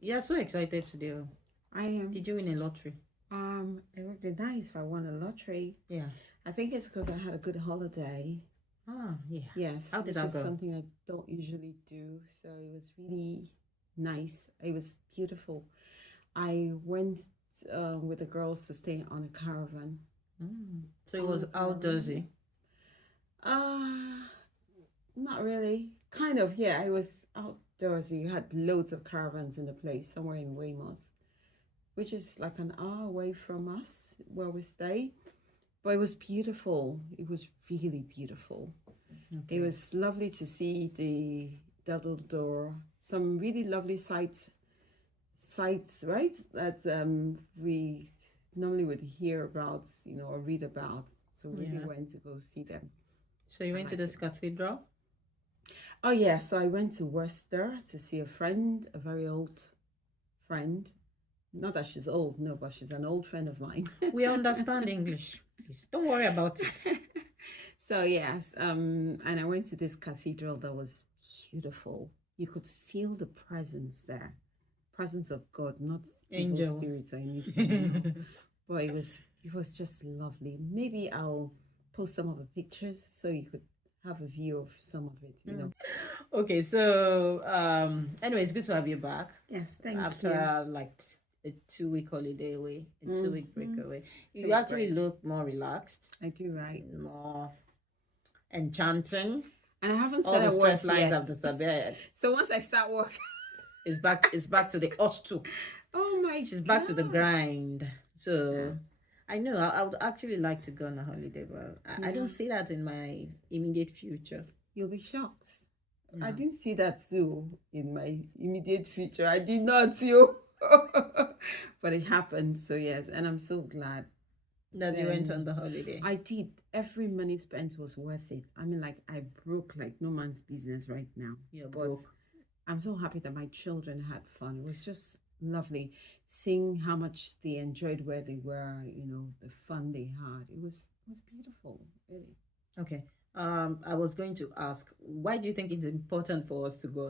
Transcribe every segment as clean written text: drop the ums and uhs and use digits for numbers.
Yeah, so excited today. I am. Did you win a lottery? It would be nice if I won a lottery. Yeah. I think it's because I had a good holiday. Ah, yeah. Yes. How did which that is go? something I don't usually do. So it was really nice. It was beautiful. I went with the girls to stay on a caravan. So it was outdoorsy. Not really. Kind of, yeah. It was outdoorsy. You had loads of caravans in the place, somewhere in Weymouth, which is like an hour away from us where we stay. But it was beautiful. It was really beautiful. Okay. It was lovely to see the double door, some really lovely sights, right? That we normally would hear about, or read about. So we really went to go see them. So you went to this cathedral? Oh yeah, so I went to Worcester to see a friend, a very old friend. Not that she's old, no, but she's an old friend of mine. We understand English. Please don't worry about it. So yes, and I went to this cathedral that was beautiful. You could feel the presence there, presence of God, not angel spirits or anything. But it was just lovely. Maybe I'll post some of the pictures so you could have a view of some of it. Okay, so anyway, it's good to have you back. Yes, thank you. After like a 2-week holiday away, a 2-week break away, you actually look more relaxed. I do, right? More enchanting. And I haven't all the stress lines have disappeared. So once I start work, it's back to the hustle. Oh my! She's back to the grind. So I know I would actually like to go on a holiday, but I don't see that in my immediate future. You'll be shocked. I didn't see that too in my immediate future. I did not see. But it happened. So yes, and I'm so glad that you went on the holiday. I did. Every money spent was worth it. I mean, like, I broke like no man's business right now. You're broke. I'm so happy that my children had fun. It was just lovely seeing how much they enjoyed where they were, the fun they had. It was beautiful, really. Okay. I was going to ask, why do you think it's important for us to go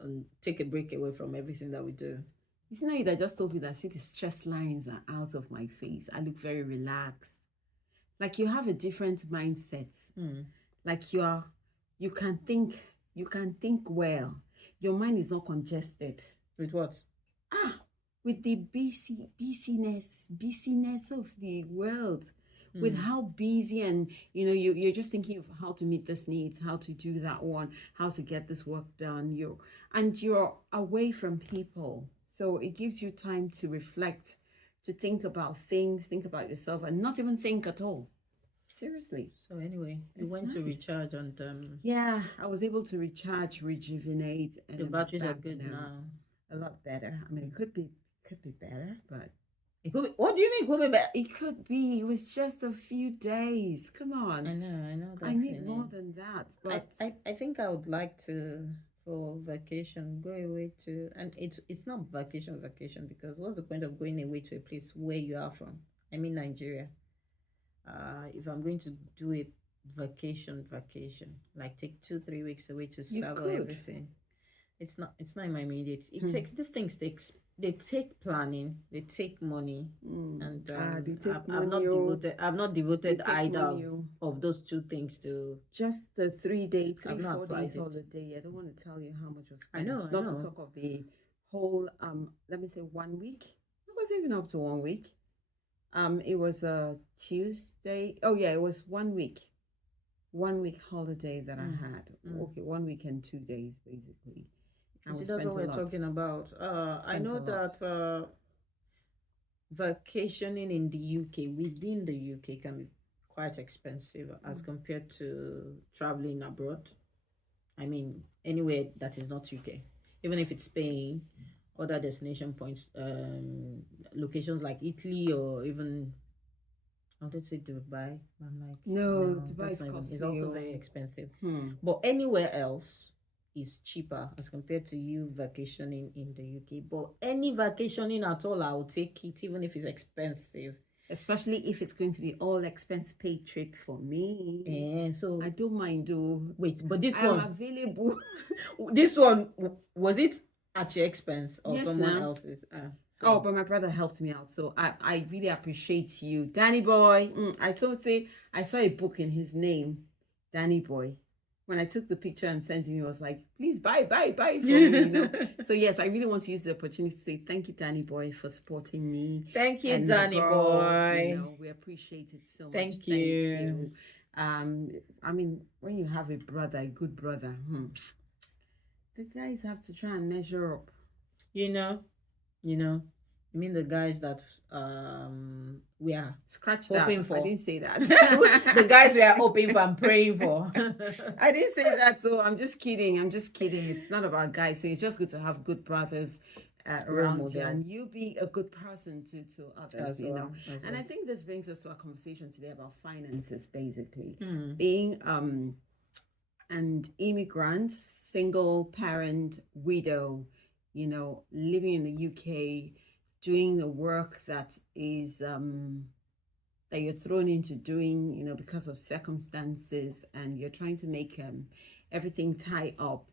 and take a break away from everything that we do? You know, I just told you that, see, the stress lines are out of my face. I look very relaxed. Like, you have a different mindset. Like, you can think well. Your mind is not congested. With what? With the busyness of the world. With how busy, and you're just thinking of how to meet this need, how to do that one, how to get this work done. You're away from people. So it gives you time to reflect, to think about things, think about yourself, and not even think at all. Seriously. So anyway, you went to recharge and yeah, I was able to recharge, rejuvenate, and the batteries are good now. A lot better. I mean, it could be better, but it could be. What do you mean it could be better? It could be. It was just a few days. Come on. I know that. I need more than that. But I think I would like to, for vacation, go away to, and it's not vacation because what's the point of going away to a place where you are from? I mean Nigeria. If I'm going to do a vacation, like take 2-3 weeks away to settle everything, it's not in my immediate. It takes these things they take planning, they take money, and they take I've not devoted either of those two things to just the 4 days holiday. I don't want to tell you how much was spent. I know. Not to talk of the whole let me say 1 week. It wasn't even up to 1 week. It was a Tuesday. Oh yeah, it was 1 week. 1 week holiday that I had. Okay, 1 week and 2 days basically. See, that's what we're talking about. I know that vacationing in the UK, within the UK, can be quite expensive as compared to traveling abroad. I mean, anywhere that is not UK, even if it's Spain, other destination points, locations like Italy, or even I wanted to say Dubai. I'm like, no, Dubai is costly. It's also very expensive. But anywhere else is cheaper as compared to you vacationing in the UK. But any vacationing at all, I will take it, even if it's expensive. especially if it's going to be all expense paid trip for me. So I don't mind though. wait, but this I'm one, available. this one, was it at your expense or Yes, someone now. else's? Oh, but my brother helped me out, so I really appreciate you, Danny Boy. I thought I saw a book in his name, Danny Boy. When I took the picture and sent him, he was like, "Please buy for me." So yes, I really want to use the opportunity to say thank you, Danny Boy, for supporting me. Thank you, And Danny Boy. we appreciate it so much. Thank you. I mean, when you have a brother, a good brother, the guys have to try and measure up. You know, I mean the guys that we are hoping for. I didn't say that. The guys we are hoping for and praying for. I didn't say that, so I'm just kidding. It's not about guys. It's just good to have good brothers around you, and you be a good person to others, And I think this brings us to our conversation today about finances, basically. Being an immigrant, single parent, widow, living in the UK, doing the work that is that you're thrown into doing, because of circumstances, and you're trying to make everything tie up.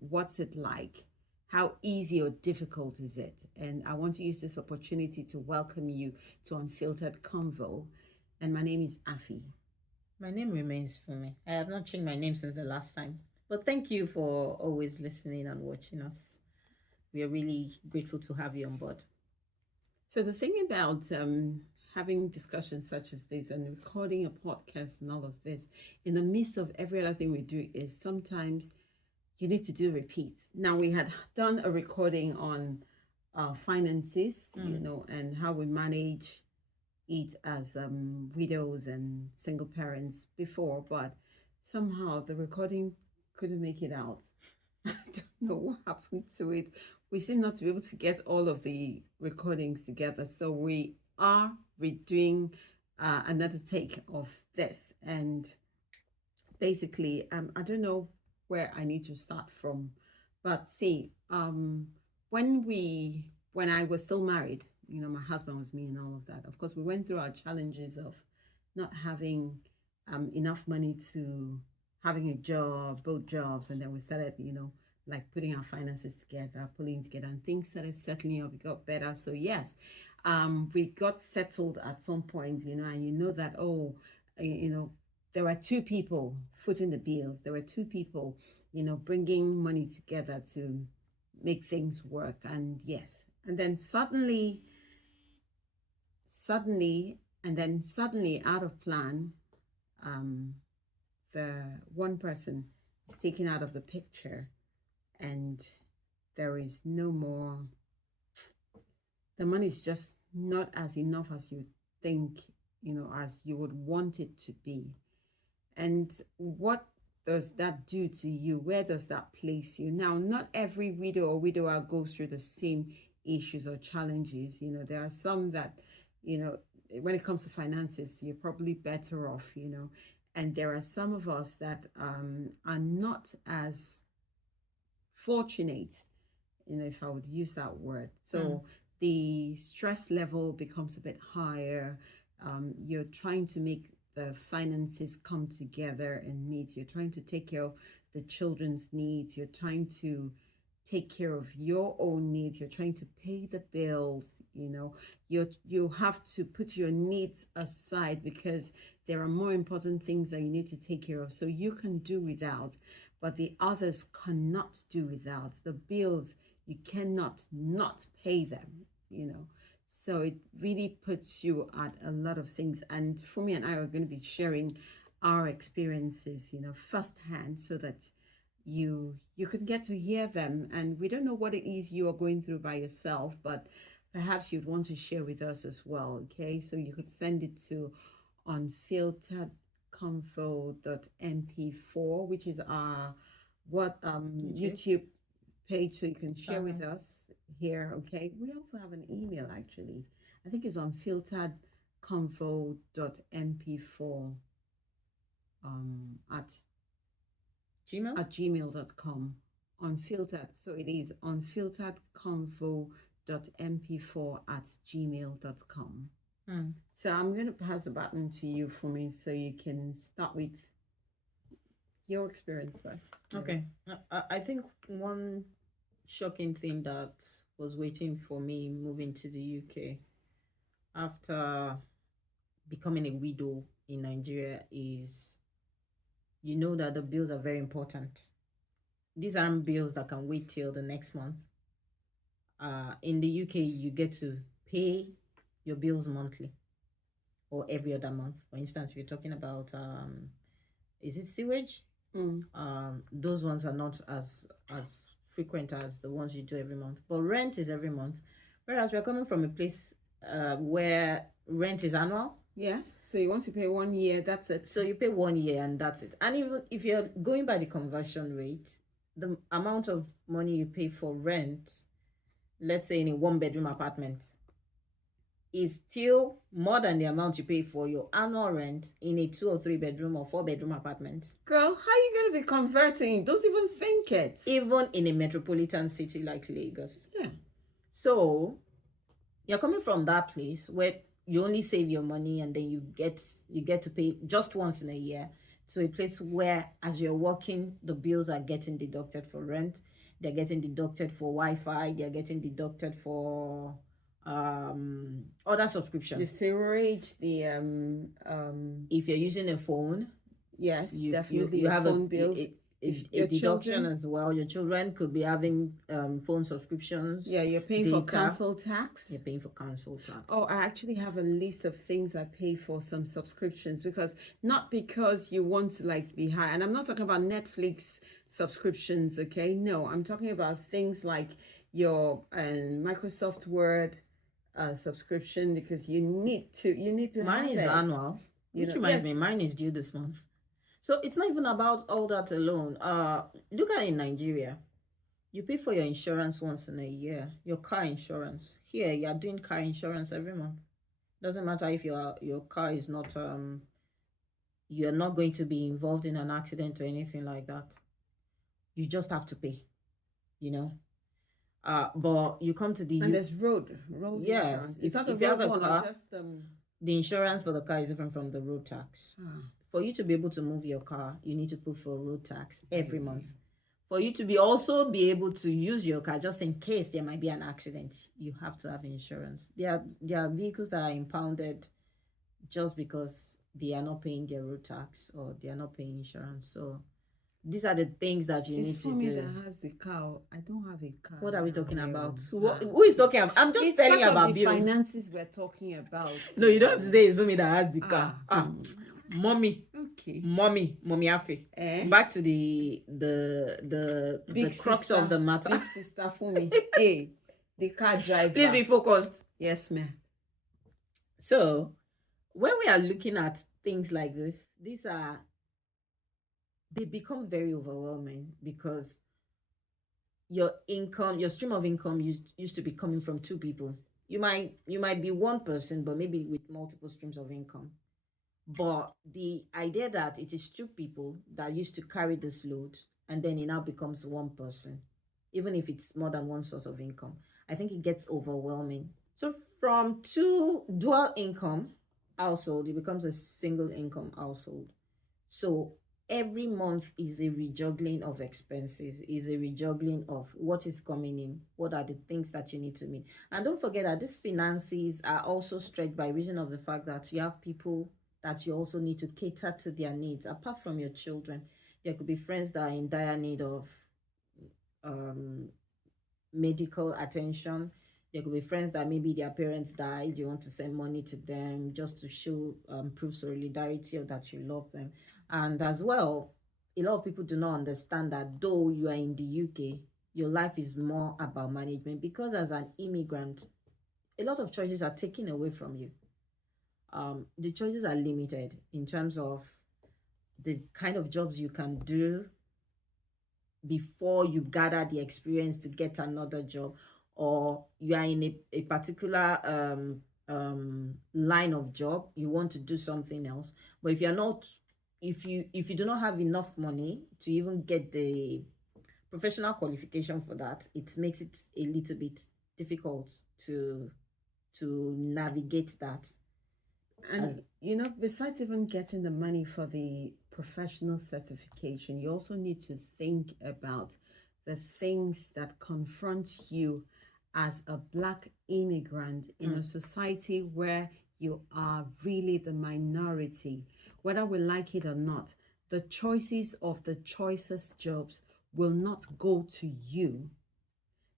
What's it like? How easy or difficult is it? And I want to use this opportunity to welcome you to Unfiltered Convo. And my name is Affi. My name remains Funmi. I have not changed my name since the last time. But thank you for always listening and watching us. We are really grateful to have you on board. So the thing about having discussions such as this and recording a podcast and all of this, in the midst of every other thing we do, is sometimes you need to do repeats. Now, we had done a recording on finances, and how we manage it as widows and single parents before, but somehow the recording couldn't make it out. I don't know what happened to it. We seem not to be able to get all of the recordings together, so we are redoing another take of this. And basically, I don't know where I need to start from, but see, when I was still married, my husband was me and all of that. Of course, we went through our challenges of not having enough money to having a job, both jobs, and then we started, like putting our finances together, pulling together, and things started settling up. It got better. So yes, we got settled at some point, and that, there were two people footing the bills. There were two people, bringing money together to make things work. And yes, and then suddenly, out of plan, the one person is taken out of the picture, and there is no more. The money is just not as enough as you think, as you would want it to be. And what does that do to you? Where does that place you? Now, not every widow or widower goes through the same issues or challenges. There are some that, when it comes to finances, you're probably better off, and there are some of us that are not as fortunate, if I would use that word. So the stress level becomes a bit higher. You're trying to make the finances come together and meet. You're trying to take care of the children's needs. You're trying to take care of your own needs. You're trying to pay the bills. You have to put your needs aside because there are more important things that you need to take care of. So you can do without, but the others cannot do without. The bills, you cannot not pay them, So it really puts you at a lot of things. And Funmi and I are going to be sharing our experiences, firsthand, so that you can get to hear them. And we don't know what it is you are going through by yourself, but perhaps you'd want to share with us as well. Okay, so you could send it to unfilteredconvo.mp4, which is our YouTube page, so you can share with us here. Okay, we also have an email, actually. I think it's unfilteredconvo.mp4 at gmail.com. Unfiltered, so it is unfilteredconvo.mp4 at gmail.com. Mm. So I'm going to pass the baton to you for me so you can start with your experience first. Okay. I think one shocking thing that was waiting for me moving to the UK after becoming a widow in Nigeria is you know that the bills are very important. These aren't bills that can wait till the next month. In the UK, you get to pay your bills monthly or every other month. For instance, if you're talking about is it sewage? Those ones are not as frequent as the ones you do every month. But rent is every month. Whereas we're coming from a place where rent is annual. Yes. So you want to pay 1 year, that's it. So you pay 1 year and that's it. And even if you're going by the conversion rate, the amount of money you pay for rent, let's say in a 1-bedroom apartment, is still more than the amount you pay for your annual rent in a 2 or 3-bedroom or 4-bedroom apartment. Girl, how are you going to be converting? Don't even think it. Even in a metropolitan city like Lagos. Yeah. So you're coming from that place where you only save your money and then you get to pay just once in a year, to a place where as you're working, the bills are getting deducted for rent, they're getting deducted for Wi-Fi, they're getting deducted for other subscriptions. The sewerage, the if you're using a phone, yes, you definitely you have phone bills. a deduction as well. Your children could be having phone subscriptions. Yeah, you're paying for council tax. You're paying for council tax. Oh, I actually have a list of things I pay for some subscriptions, because not because you want to like be high, and I'm not talking about Netflix subscriptions, okay? No, I'm talking about things like your Microsoft Word subscription, because you need to mine is annual, which reminds me, mine is due this month. So it's not even about all that alone. Look at in Nigeria, you pay for your insurance once in a year, your car insurance. Here you are doing car insurance every month. Doesn't matter if your car is not you're not going to be involved in an accident or anything like that. You just have to pay, you know. But you come to the and there's road yes. It's not if you have a car, just the insurance for the car is different from the road tax. For you to be able to move your car, you need to pay for road tax every month. For you to be able to use your car, just in case there might be an accident, you have to have insurance. There are vehicles that are impounded just because they are not paying their road tax or they are not paying insurance. So these are the things that you need to do. It's that has the car. I don't have a car. What are we talking about? Who is talking about? I'm just telling you about the bills. Finances we're talking about. No, you don't have to say it's Funmi that has the car. Mommy. Okay. Mommy Affi. Back to the crux of the matter. Big sister Funmi. Hey, the car driver. Please be focused. Yes, ma'am. So, when we are looking at things like this, they become very overwhelming, because your stream of income used to be coming from 2 people. You might be one person, but maybe with multiple streams of income. But the idea that it is 2 people that used to carry this load, and then it now becomes 1 person, even if it's more than one source of income, I think it gets overwhelming. So from 2 dual income household, it becomes a single income household. So every month is a rejuggling of expenses, is a rejuggling of what is coming in, what are the things that you need to meet. And don't forget that these finances are also stretched by reason of the fact that you have people that you also need to cater to their needs. Apart from your children, there could be friends that are in dire need of medical attention. There could be friends that maybe their parents died, you want to send money to them just to show proof of solidarity or that you love them. And as well, a lot of people do not understand that though you are in the UK, your life is more about management, because as an immigrant, a lot of choices are taken away from you. The choices are limited in terms of the kind of jobs you can do before you gather the experience to get another job, or you are in a particular line of job, you want to do something else. But if you're not, if you do not have enough money to even get the professional qualification for that, it makes it a little bit difficult to navigate that. And besides even getting the money for the professional certification, you also need to think about the things that confront you as a Black immigrant in a society where you are really the minority. Whether we like it or not, the choices of the choicest jobs will not go to you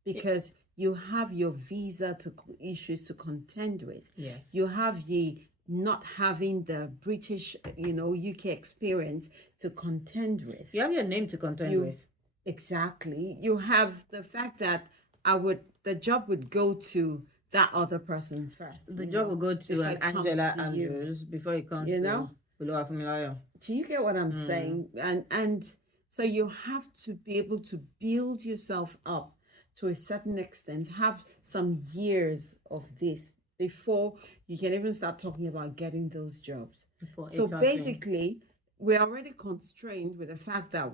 because you have your visa issues to contend with. Yes. You have the not having the British, UK experience to contend with. You have your name to contend with. Exactly. You have the fact that the job would go to that other person first. The job will go to an Angela Andrews before it comes to Affi Funmi. Do you get what I'm saying? And so you have to be able to build yourself up to a certain extent, have some years of this before you can even start talking about getting those jobs. So basically, we're already constrained with the fact that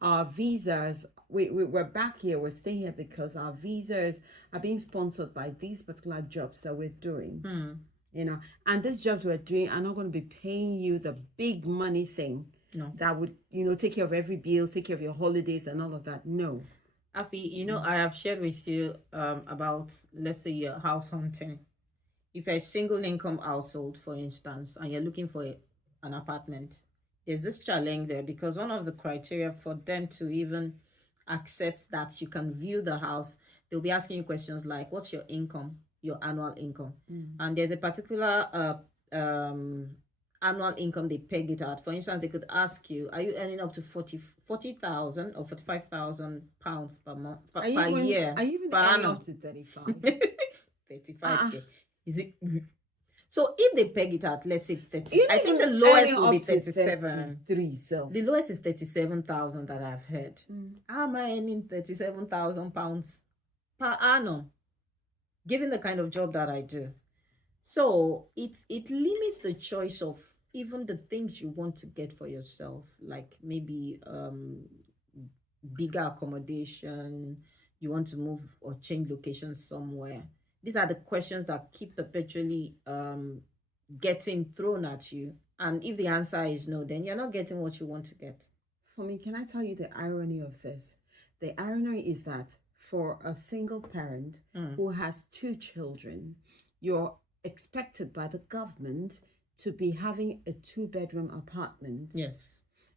our visas, we're back here, we're staying here because our visas are being sponsored by these particular jobs that we're doing. And these jobs we're doing are not going to be paying you the big money thing that would, take care of every bill, take care of your holidays and all of that. No. Affi, I have shared with you about, let's say, your house hunting. If you're a single income household, for instance, and you're looking for an apartment, there's this challenge there because one of the criteria for them to even accept that you can view the house, they'll be asking you questions like, what's your income, your annual income? And there's a particular annual income they peg it at. For instance, they could ask you, are you earning up to 40,000 or 45,000 pounds per month per year? Are you even earning up to 35? 35K. Is it? So if they peg it at, let's say 30, I think the lowest will be 37. So the lowest is 37,000 that I've heard. How am I earning 37,000 pounds per annum, given the kind of job that I do? So it limits the choice of even the things you want to get for yourself, like maybe bigger accommodation, you want to move or change location somewhere. These are the questions that keep perpetually getting thrown at you. And if the answer is no, then you're not getting what you want to get. For me, can I tell you the irony of this? The irony is that for a single parent who has 2 children, you're expected by the government to be having a 2-bedroom apartment. Yes.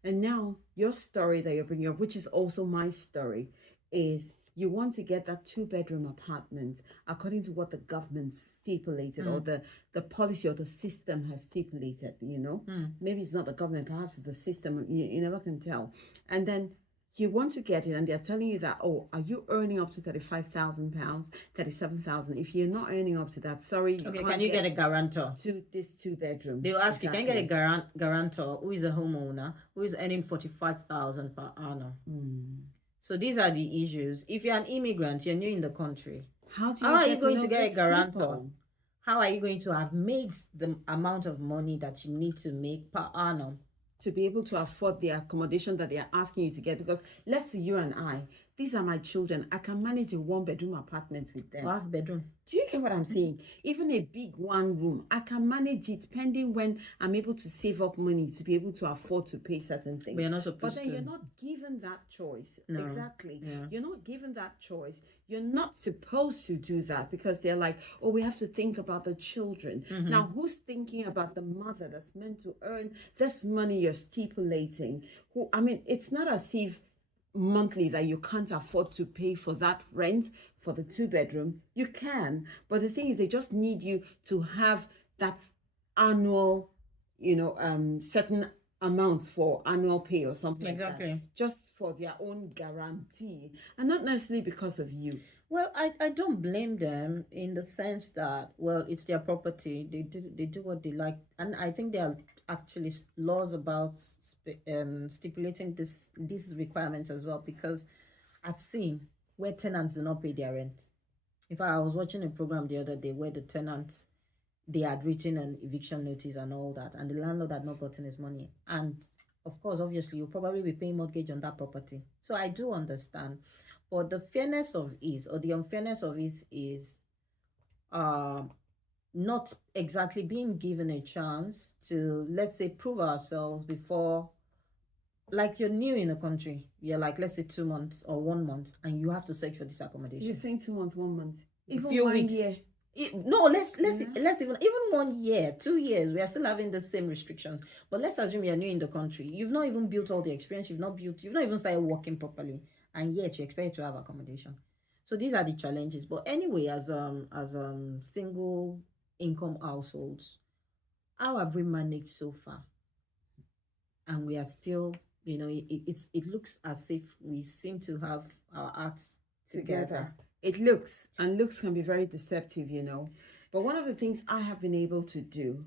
And now your story that you're bringing up, which is also my story, is you want to get that 2-bedroom apartment according to what the government stipulated or the policy or the system has stipulated, Maybe it's not the government, perhaps it's the system, you never can tell. And then you want to get it and they're telling you that, are you earning up to 35,000 pounds, 37,000? If you're not earning up to that, sorry. Can you get a guarantor? To this 2-bedroom. They'll ask you, can you get a guarantor who is a homeowner, who is earning 45,000 per annum? So these are the issues. If you're an immigrant, you're new in the country. How are you going to get a guarantor? People? How are you going to have made the amount of money that you need to make per annum to be able to afford the accommodation that they are asking you to get? Because left to you and I, these are my children. I can manage a 1-bedroom apartment with them. 1-bedroom. Do you get what I'm saying? Even a big 1-room, I can manage it pending when I'm able to save up money to be able to afford to pay certain things. But you're not supposed to. But then you're not given that choice. No. Exactly. Yeah. You're not given that choice. You're not supposed to do that because they're like, we have to think about the children. Now, who's thinking about the mother that's meant to earn this money you're stipulating? It's not as if monthly that you can't afford to pay for that rent for the 2-bedroom. You can, but the thing is they just need you to have that annual certain amounts for annual pay or something like that, just for their own guarantee and not necessarily because of you. Well, I don't blame them in the sense that, well, it's their property. They do what they like, and I think there are actually laws about stipulating these requirements as well, because I've seen where tenants do not pay their rent. In fact, I was watching a program the other day where the tenants, they had written an eviction notice and all that, and the landlord had not gotten his money. And of course, obviously, you'll probably be paying mortgage on that property. So I do understand. But the fairness of it, or the unfairness of it, is not exactly being given a chance to, let's say, prove ourselves before, like you're new in the country, you're like, let's say 2 months or 1 month, and you have to search for this accommodation. You're saying 2 months, 1 month, A even few 1 year. weeks. No, let's Yeah. let's even 1 year, 2 years, we are still having the same restrictions. But let's assume you're new in the country. You've not even built all the experience. You've not even started working properly, and yet you expect to have accommodation. So these are the challenges. But anyway, as single income households, how have we managed so far? And we are still, it looks as if we seem to have our acts together. It looks, and looks can be very deceptive, But one of the things I have been able to do,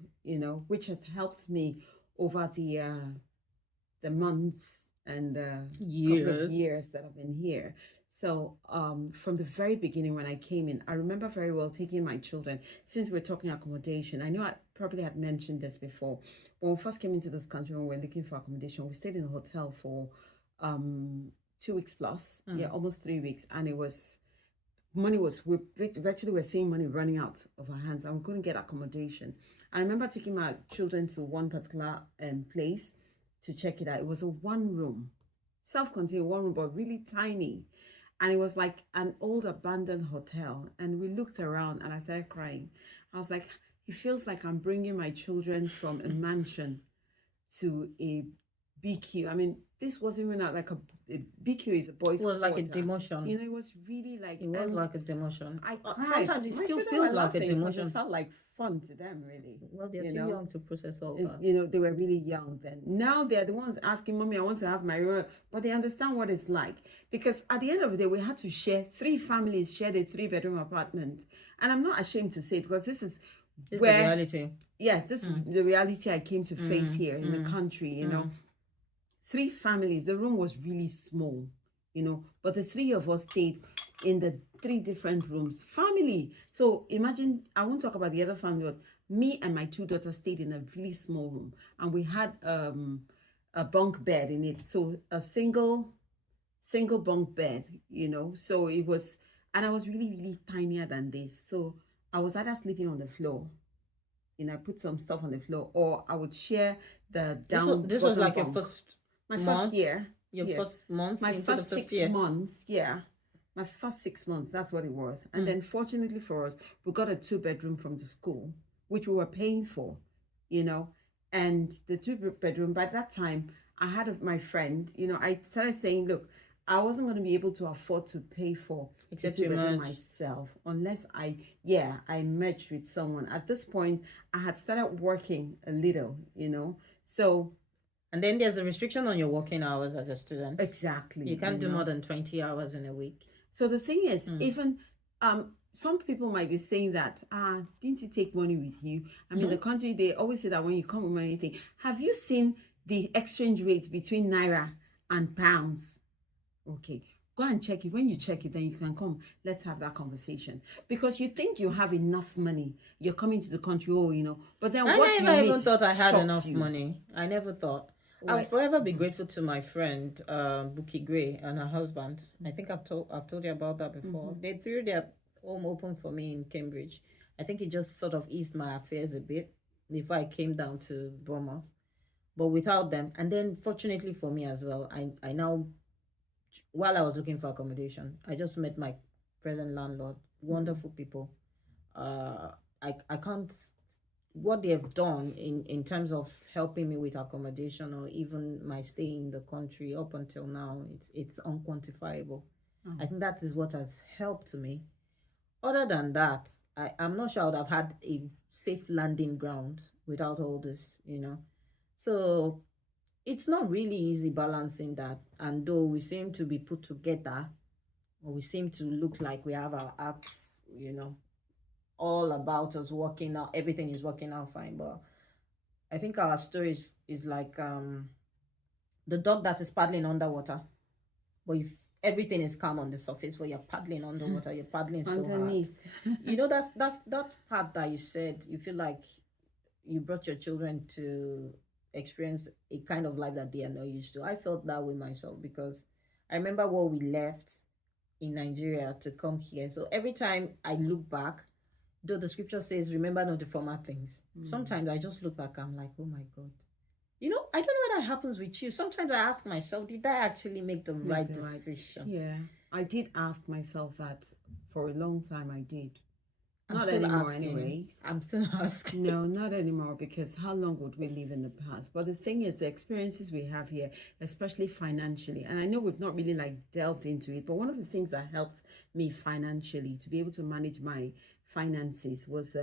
which has helped me over the months and the couple of years that I've been here. So from the very beginning when I came in, I remember very well taking my children, since we're talking accommodation. I know I probably had mentioned this before. When we first came into this country, when we were looking for accommodation, we stayed in a hotel for 2 weeks plus, almost 3 weeks. And we virtually were seeing money running out of our hands, and we couldn't get accommodation. I remember taking my children to one particular place to check it out. It was a one room, self-contained one room, but really tiny. And it was like an old abandoned hotel. And we looked around and I started crying. I was like, it feels like I'm bringing my children from a mansion to a BQ. I mean, this wasn't even like a BQ is a boys' It was like quarter. a demotion. It was really like... It was like a demotion. I sometimes it still feels like a demotion. It felt like fun to them, really. Well, they're too young to process all that. They were really young then. Now they're the ones asking, Mommy, I want to have my room. But they understand what it's like. Because at the end of the day, we had to share, 3 families shared a 3-bedroom apartment. And I'm not ashamed to say it, because this is the reality. Yes, this is the reality I came to face here in the country, 3 families. The room was really small, but the 3 of us stayed in the 3 different rooms. Family. So imagine, I won't talk about the other family, but me and my 2 daughters stayed in a really small room, and we had a bunk bed in it. So a single bunk bed, so it was, and I was really, really tinier than this. So I was either sleeping on the floor, I put some stuff on the floor, or I would share the down. This was like bunk. My first year. Your first month? My into first the first 6 months, my first 6 months, that's what it was. And then fortunately for us, we got a 2-bedroom from the school, which we were paying for, and the 2-bedroom, by that time, I had my friend, I started saying, look, I wasn't going to be able to afford to pay for Except the you 2-bedroom merged. myself, unless I merged with someone. At this point, I had started working a little, so... And then there's a restriction on your working hours as a student. Exactly. You can't do more than 20 hours in a week. So the thing is, even some people might be saying that, didn't you take money with you? I mean, the country, they always say that when you come with money, have you seen the exchange rate between Naira and pounds? Okay, go and check it. When you check it, then you can come. Let's have that conversation. Because you think you have enough money. You're coming to the country, but then I never even thought I had enough money. I never thought. Right. I'll forever be grateful to my friend Buki Gray and her husband. I think I've told you about that before. They threw their home open for me in Cambridge. I think it just sort of eased my affairs a bit before I came down to Bournemouth. But without them, and then fortunately for me as well, I now, while I was looking for accommodation, I just met my present landlord. Wonderful people. I can't, what they have done in terms of helping me with accommodation or even my stay in the country up until now, it's unquantifiable. I think that is what has helped me. Other than that, I'm not sure I would have had a safe landing ground without all this, So it's not really easy balancing that. And though we seem to be put together, or we seem to look like we have our acts, all about us working out, everything is working out fine. But I think our story is like the dog that is paddling underwater. But if everything is calm on the surface, where you're paddling underwater, you're paddling so underneath. Hard. That's that part that you said, you feel like you brought your children to experience a kind of life that they are not used to. I felt that way myself, because I remember what we left in Nigeria to come here. So every time I look back, though the scripture says, remember not the former things. Sometimes I just look back, I'm like, oh my God. I don't know what that happens with you. Sometimes I ask myself, did I actually make the right decision? Yeah, I did ask myself that for a long time. I did. I'm Not still anymore, asking. anyway. I'm still asking. No, not anymore, because how long would we live in the past? But the thing is, the experiences we have here, especially financially, and I know we've not really like delved into it, but one of the things that helped me financially to be able to manage my finances was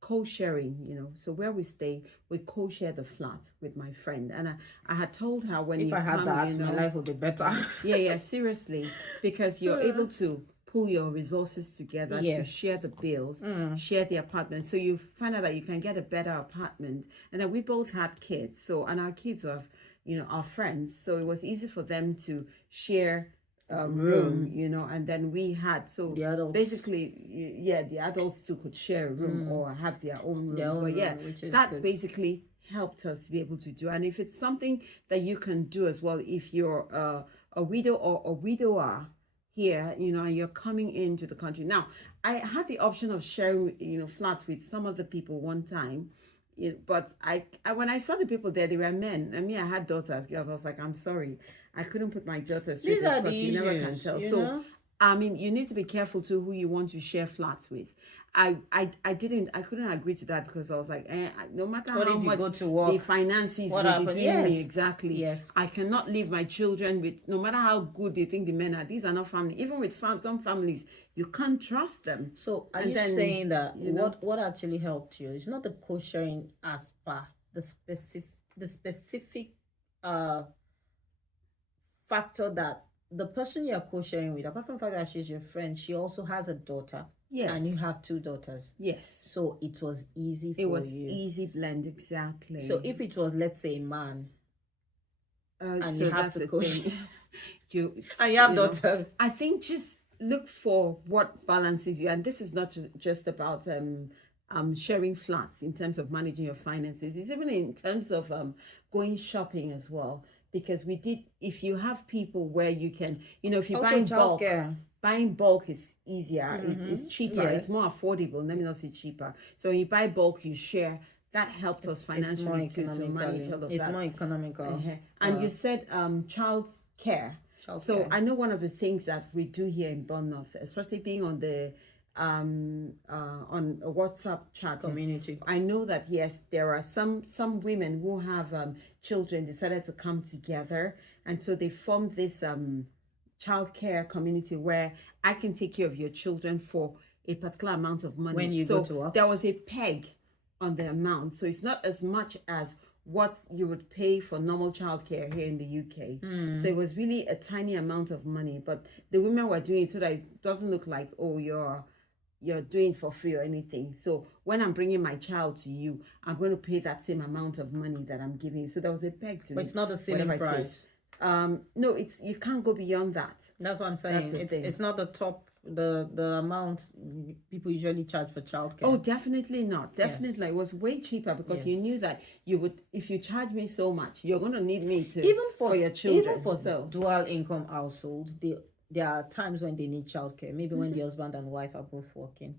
co-sharing. So where we stay, we co-share the flat with my friend, and I had told her, when if you I had come, that, my life would be better. yeah, seriously, because you're able to pull your resources together to Yes. share the bills, share the apartment. So you find out that you can get a better apartment. And then we both had kids. And our kids are, our friends. So it was easy for them to share a room, and then we had, so The adults. basically, the adults too could share a room or have their own rooms. That good. Basically helped us be able to do. And if it's something that you can do as well, if you're a widow or a widower here, and you're coming into the country. Now, I had the option of sharing, flats with some other people one time, but I when I saw the people there, they were men. I mean, I had daughters, girls. I was like, I'm sorry, I couldn't put my daughters straight because you never can tell. So, I mean, you need to be careful to who you want to share flats with. I couldn't agree to that, because I was like, no matter how much the finances will be doing me, exactly. Yes. I cannot leave my children with, no matter how good they think the men are. These are not family. Even with some families, you can't trust them. So are you saying that what actually helped you is not the co-sharing as per the specific factor that the person you're co-sharing with, apart from the fact that she's your friend, she also has a daughter. Yes. And you have 2 daughters. Yes. So it was easy for you. It was easy blend, exactly. So if it was, let's say, a man, and you have to co-share, and you have daughters, I think just look for what balances you. And this is not just about sharing flats in terms of managing your finances. It's even in terms of going shopping as well. Because if you have people where you can, if you buy bulk, buying bulk is easier. It's cheaper. Yes. It's more affordable. Let me not say cheaper. So when you buy bulk, you share. That helps us financially to manage all of that. It's more economical. And you said child care. So I know one of the things that we do here in Bournemouth, especially being on the on a WhatsApp chat community, I know that yes, there are some women who have children decided to come together, and so they formed this childcare community where I can take care of your children for a particular amount of money when you go to work. There was a peg on the amount, so it's not as much as what you would pay for normal childcare here in the UK. So it was really a tiny amount of money, but the women were doing it so that it doesn't look like, oh, you're doing it for free or anything. So when I'm bringing my child to you, I'm going to pay that same amount of money that I'm giving you. So there was a peg to it. But it's not the ceiling price. No, you can't go beyond that. That's what I'm saying. It's not the top, the amount people usually charge for childcare. Oh, definitely not. Definitely. Yes. It was way cheaper because you knew that you would, if you charge me so much, you're going to need me to, even for your children. Even for dual income households, there are times when they need childcare, maybe when the husband and wife are both working.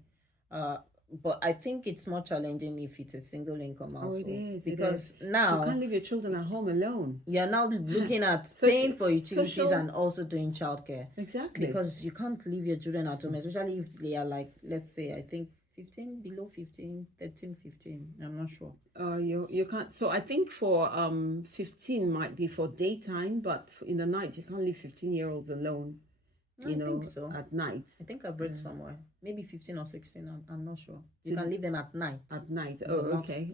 But I think it's more challenging if it's a single income household. Oh, it is. Because now you can't leave your children at home alone. You're now looking at paying for utilities and also doing childcare. Exactly. Because you can't leave your children at home, especially if they are like, let's say, I think 15, below 15, 13, 15. I'm not sure. You can't. So I think for 15 might be for daytime, but in the night you can't leave 15-year-olds alone. I think so. At night. I think I've read somewhere. Maybe 15 or 16. I'm not sure. You can leave them at night. At night. Oh, okay.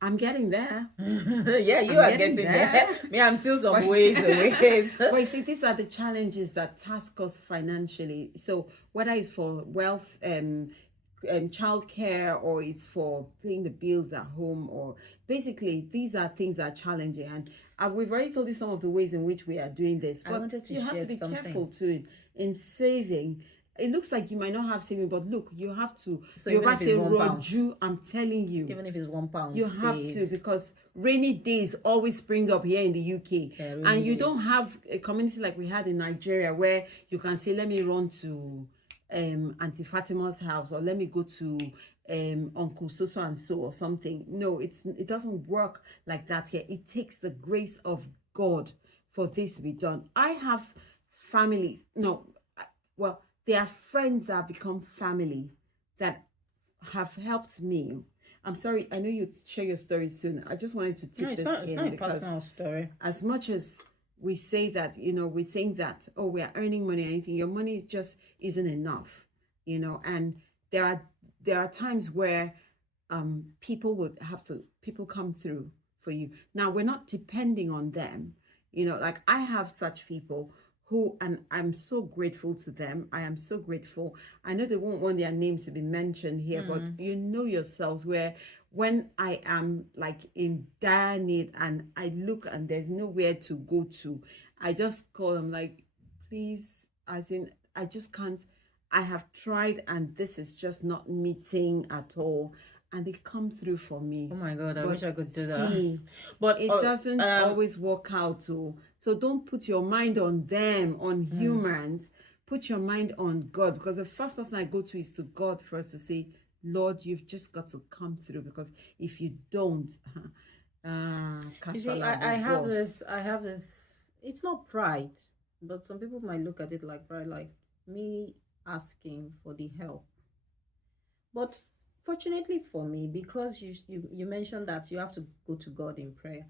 I'm getting there. Yeah, you are getting there. Me, I'm still some ways away. Well, you see, these are the challenges that task us financially. So whether it's for wealth, childcare, or it's for paying the bills at home, or basically these are things that are challenging. And we've already told you some of the ways in which we are doing this. But you have to be careful too in saving. It looks like you might not have saving, but look, you have to. So even if it's £1, I'm telling you, even if it's £1, you have to, because rainy days always spring up here in the UK, and you don't have a community like we had in Nigeria where you can say, let me run to Auntie Fatima's house, or let me go to Uncle so and so or something. No, it doesn't work like that here. It takes the grace of God for this to be done. I have family. No, well, there are friends that have become family that have helped me. I'm sorry, I know you'd share your story soon. I just wanted to tip it's this not. It's in not a because personal story. as much as we say that, we think that, oh, we are earning money or anything, your money just isn't enough, and there are times where people come through for you. Now, we're not depending on them, like I have such people who, and I'm so grateful to them. I am so grateful. I know they won't want their names to be mentioned here, but you know yourselves where when I am like in dire need and I look and there's nowhere to go to, I just call them like, please, as in, I just can't. I have tried and this is just not meeting at all. And they come through for me. Oh my God, I wish I could do see, that. But it doesn't always work out. So don't put your mind on them, on humans. Put your mind on God, because the first person I go to is to God first to say, Lord, you've just got to come through, because if you don't, you see, I have this. I have this. It's not pride, but some people might look at it like pride, like me asking for the help. But fortunately for me, because you mentioned that you have to go to God in prayer,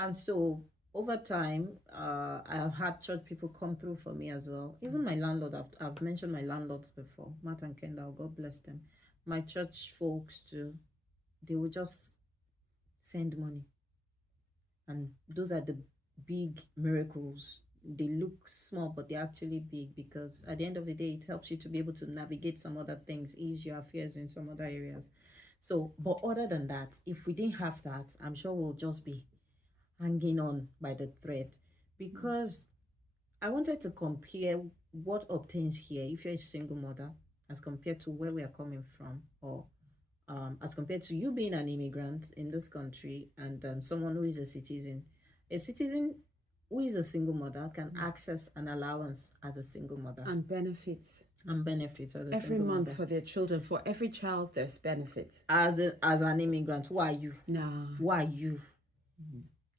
and so over time, I have had church people come through for me as well. Even my landlord, I've mentioned my landlords before, Matt and Kendall, God bless them. My church folks too, they will just send money, and those are the big miracles. They look small, but they're actually big, because at the end of the day, it helps you to be able to navigate some other things, ease your affairs in some other areas. So, but other than that, if we didn't have that, I'm sure we'll just be hanging on by the thread, because I wanted to compare what obtains here if you're a single mother as compared to where we are coming from, or as compared to you being an immigrant in this country, and someone who is a citizen. A citizen who is a single mother can access an allowance as a single mother, and benefits as a every single month mother. for their children. For every child, there's benefits. As an immigrant, who are you? No, Who are you?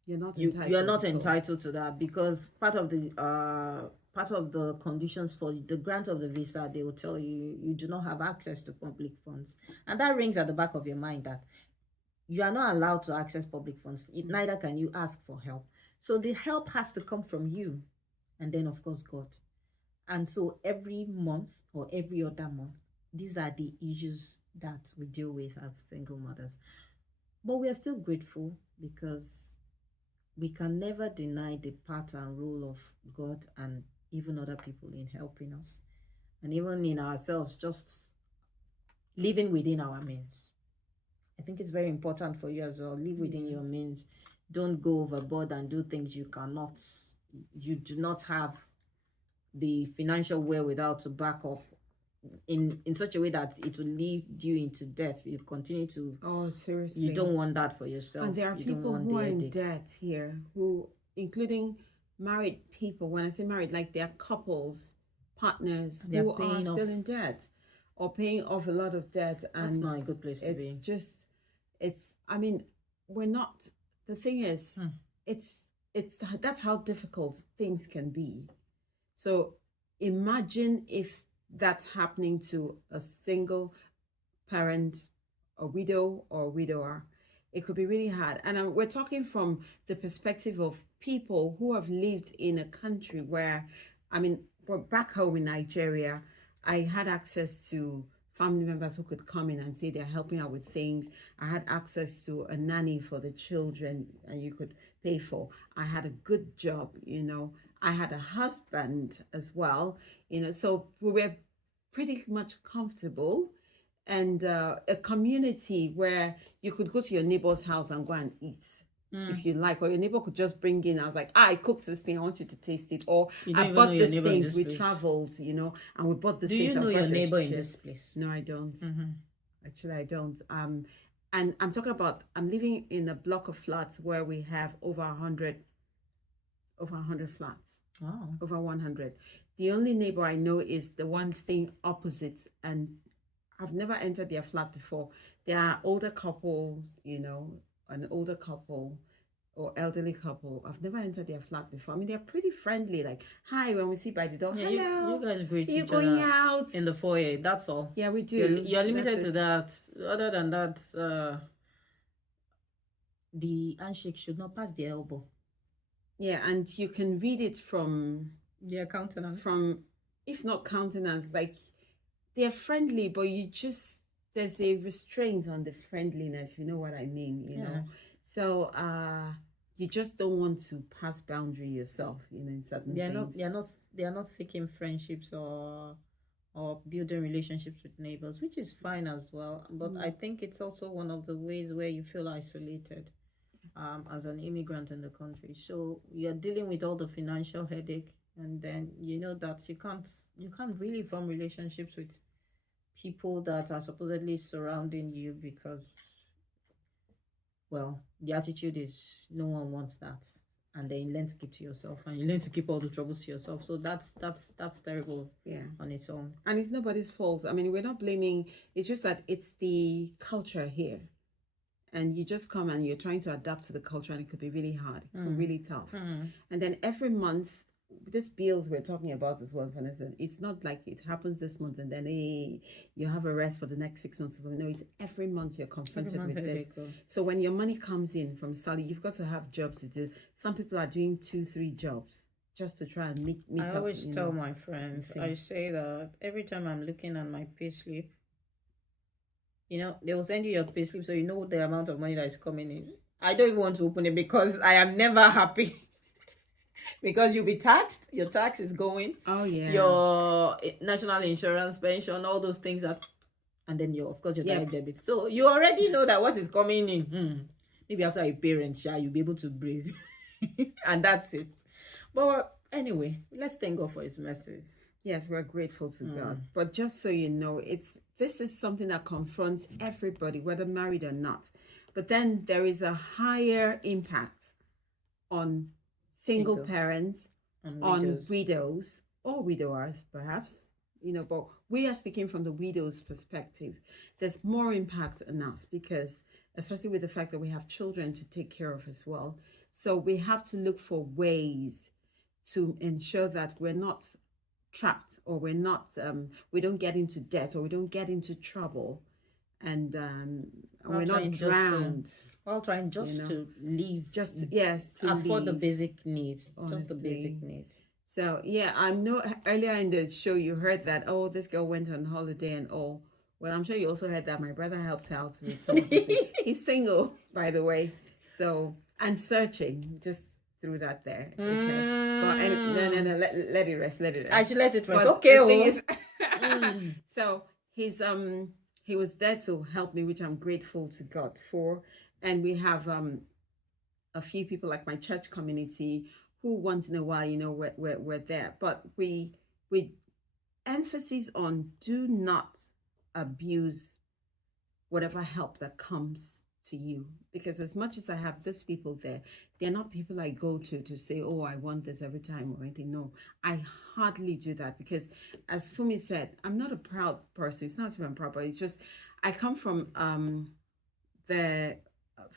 you're not entitled. You're not entitled to that, because part of the conditions for the grant of the visa, they will tell you you do not have access to public funds, and that rings at the back of your mind that you are not allowed to access public funds. Neither can you ask for help. So the help has to come from you, and then of course God. And so every month or every other month, these are the issues that we deal with as single mothers. But we are still grateful, because we can never deny the part and role of God and even other people in helping us, and even in ourselves, just living within our means. I think it's very important for you as well. Live within your means. Don't go overboard and do things you do not have the financial wherewithal to back up in such a way that it will lead you into debt. You continue to. Oh, seriously. You don't want that for yourself. And there are people who are in debt here, who, including married people. When I say married, like they are couples, partners who are still in debt or paying off a lot of debt. And that's not a good place to be. I mean, we're not, the thing is, that's how difficult things can be. So imagine if that's happening to a single parent, a widow or a widower. It could be really hard. And we're talking from the perspective of people who have lived in a country where, I mean, back home in Nigeria, I had access to family members who could come in and say they're helping out with things. I had access to a nanny for the children, and you could pay for. I had a good job, I had a husband as well, so we were pretty much comfortable, and a community where you could go to your neighbor's house and go and eat if you like, or your neighbor could just bring in. I was like, I cooked this thing, I want you to taste it, or I bought these things. We traveled, and we bought this. Do you know your neighbor in this place? No, I don't. Actually, I don't. And I'm talking about, I'm living in a block of flats where we have over 100 flats. Wow. Over 100. The only neighbor I know is the one staying opposite, and I've never entered their flat before. There are older couples, an older couple or elderly couple. I've never entered their flat before. I mean, they're pretty friendly. Like, hi, when we see by the door, Yeah, hello. you guys greet Are you each going other out in the foyer. That's all. Yeah, we do. You're limited That's to it. that. Other than that, the handshake should not pass the elbow. Yeah, and you can read it from their countenance. From, if not countenance, like they're friendly, but there's a restraint on the friendliness. You know what I mean? You know. So you just don't want to pass boundary yourself. In certain things. They are not seeking friendships or building relationships with neighbors, which is fine as well. But I think it's also one of the ways where you feel isolated as an immigrant in the country. So you're dealing with all the financial headache, and then you know that you can't really form relationships with people that are supposedly surrounding you because, well, the attitude is no one wants that. And then you learn to keep to yourself, and you learn to keep all the troubles to yourself. So that's terrible, on its own. And it's nobody's fault. I mean, we're not blaming. It's just that it's the culture here, and you just come and you're trying to adapt to the culture, and it could be really hard, really tough. And then every month, this bills we're talking about as well, Vanessa, it's not like it happens this month and then you have a rest for the next 6 months. No, it's every month you're confronted with this. So when your money comes in from salary, you've got to have jobs to do. Some people are doing 2-3 jobs just to try and meet I up. I always tell my friends, I say that every time I'm looking at my pay slip, they will send you your pay slip so you know the amount of money that is coming in. I don't even want to open it because I am never happy. Because you'll be taxed, your tax is going. Oh yeah. Your national insurance, pension, all those things and then of course your direct debit. So you already know that what is coming in. Maybe after a parent, you'll be able to breathe, and that's it. But anyway, let's thank God for His mercies. Yes, we're grateful to God. But just so you know, this is something that confronts everybody, whether married or not. But then there is a higher impact on single parents, on widows or widowers, perhaps. But we are speaking from the widow's perspective. There's more impact on us because, especially with the fact that we have children to take care of as well. So we have to look for ways to ensure that we're not trapped, or we're not we don't get into debt, or we don't get into trouble, and we're not drowned. While trying to live, to afford the basic needs, honestly. Just the basic needs. So I know earlier in the show you heard that, oh, this girl went on holiday and all. Well, I'm sure you also heard that my brother helped out with some of these things. He's single, by the way, so, and searching, just threw that there. Okay. But no, let it rest. I should let it rest. But okay. So he was there to help me, which I'm grateful to God for. And we have a few people like my church community who once in a while, we're there. But we emphasis on do not abuse whatever help that comes to you. Because as much as I have these people there, they're not people I go to say, oh, I want this every time or anything. No, I hardly do that because, as Funmi said, I'm not a proud person. It's not as if I'm proud, but it's just I come from the,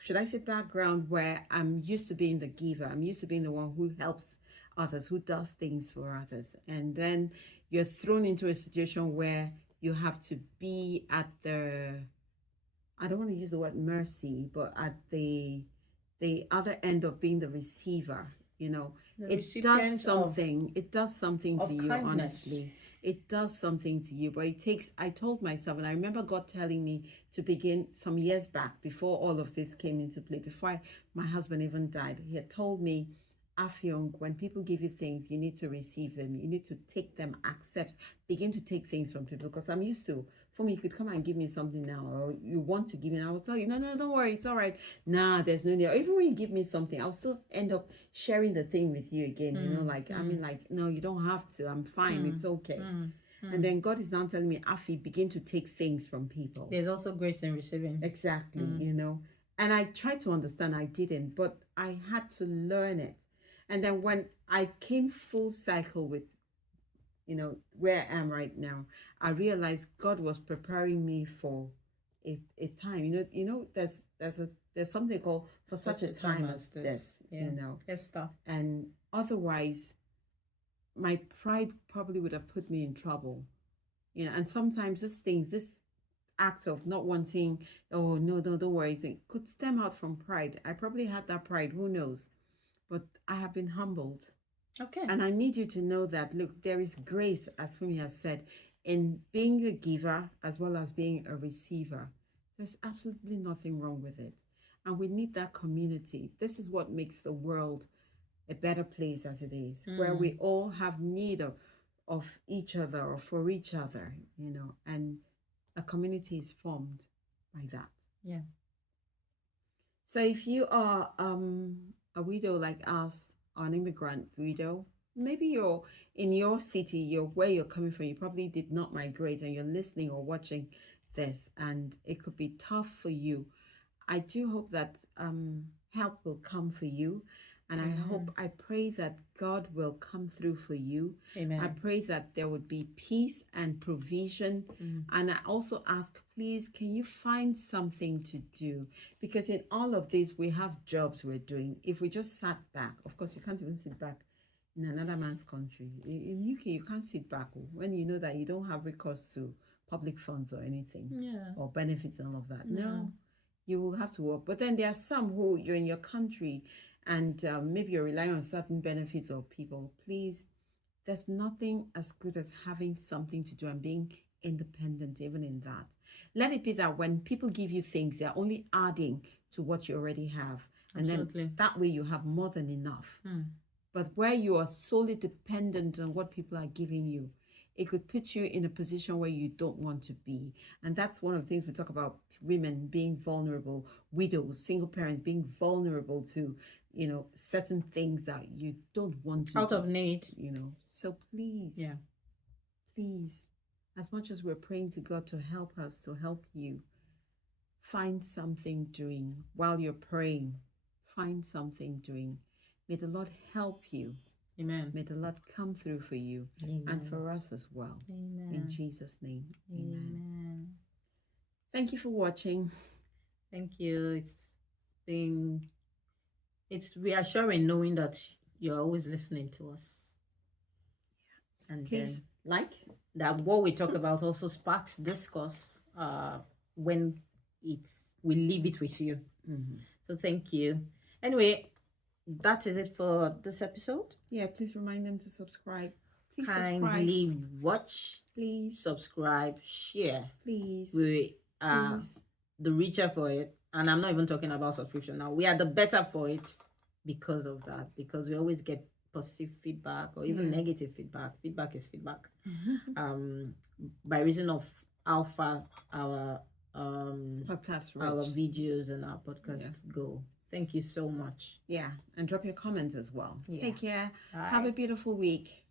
should I say, background where I'm used to being the giver. I'm used to being the one who helps others, who does things for others. And then you're thrown into a situation where you have to be at the, I don't want to use the word mercy, but at the other end of being the receiver. It does something to you, kindness. Honestly. It does something to you, but I told myself, and I remember God telling me to begin some years back, before all of this came into play, before my husband even died. He had told me, Affi, when people give you things, you need to receive them. You need to take them, begin to take things from people. Because I'm used to, for me, if you come and give me something now, or you want to give me, I will tell you, no, don't worry, it's all right. Nah, there's no need. Or even when you give me something, I'll still end up sharing the thing with you again. I mean, no, you don't have to. I'm fine. It's okay. And then God is now telling me, Affi, begin to take things from people. There's also grace in receiving. Exactly, And I tried to understand, I didn't, but I had to learn it. And then when I came full cycle with where I am right now, I realized God was preparing me for a time. There's something called for such a time as this. Yeah. Esther. And otherwise, my pride probably would have put me in trouble. And sometimes this act of not wanting, oh no, don't worry, it could stem out from pride. I probably had that pride, who knows? But I have been humbled. Okay. And I need you to know that, look, there is grace, as Funmi has said, in being a giver as well as being a receiver. There's absolutely nothing wrong with it. And we need that community. This is what makes the world a better place as it is, where we all have need of each other or for each other, and a community is formed by that. Yeah. So if you are a widow like us, or an immigrant widow, maybe you're in your city, where you're coming from, you probably did not migrate and you're listening or watching this, and it could be tough for you. I do hope that help will come for you. And I pray that God will come through for you. Amen. I pray that there would be peace and provision. And I also ask, please, can you find something to do? Because in all of this, we have jobs we're doing. If we just sat back, of course, you can't even sit back in another man's country. In UK, you can't sit back when you know that you don't have recourse to public funds or anything, or benefits and all of that. No, you will have to work. But then there are some who you're in your country and maybe you're relying on certain benefits or people. Please, there's nothing as good as having something to do and being independent even in that. Let it be that when people give you things, they're only adding to what you already have. And then that way you have more than enough. But where you are solely dependent on what people are giving you, it could put you in a position where you don't want to be. And that's one of the things we talk about, women being vulnerable, widows, single parents being vulnerable to, certain things that you don't want to out of need. So please, please, as much as we're praying to God to help us, to help you, find something doing while you're praying. Find something doing. May the Lord help you. Amen. May the Lord come through for you. Amen. And for us as well. Amen. In Jesus' name. Amen. Amen. Thank you for watching. Thank you. It's reassuring knowing that you're always listening to us. And please like that what we talk about also sparks discourse when we leave it with you. So thank you. Anyway, that is it for this episode. Yeah, please remind them to subscribe. Please kindly subscribe. Watch. Please subscribe. Share. Please. We are the richer for it. And I'm not even talking about subscription now. We are the better for it because of that. Because we always get positive feedback or even negative feedback. Feedback is feedback. By reason of how far our podcast, our videos and our podcasts go. Thank you so much. Yeah, and drop your comments as well. Yeah. Take care. Bye. Have a beautiful week.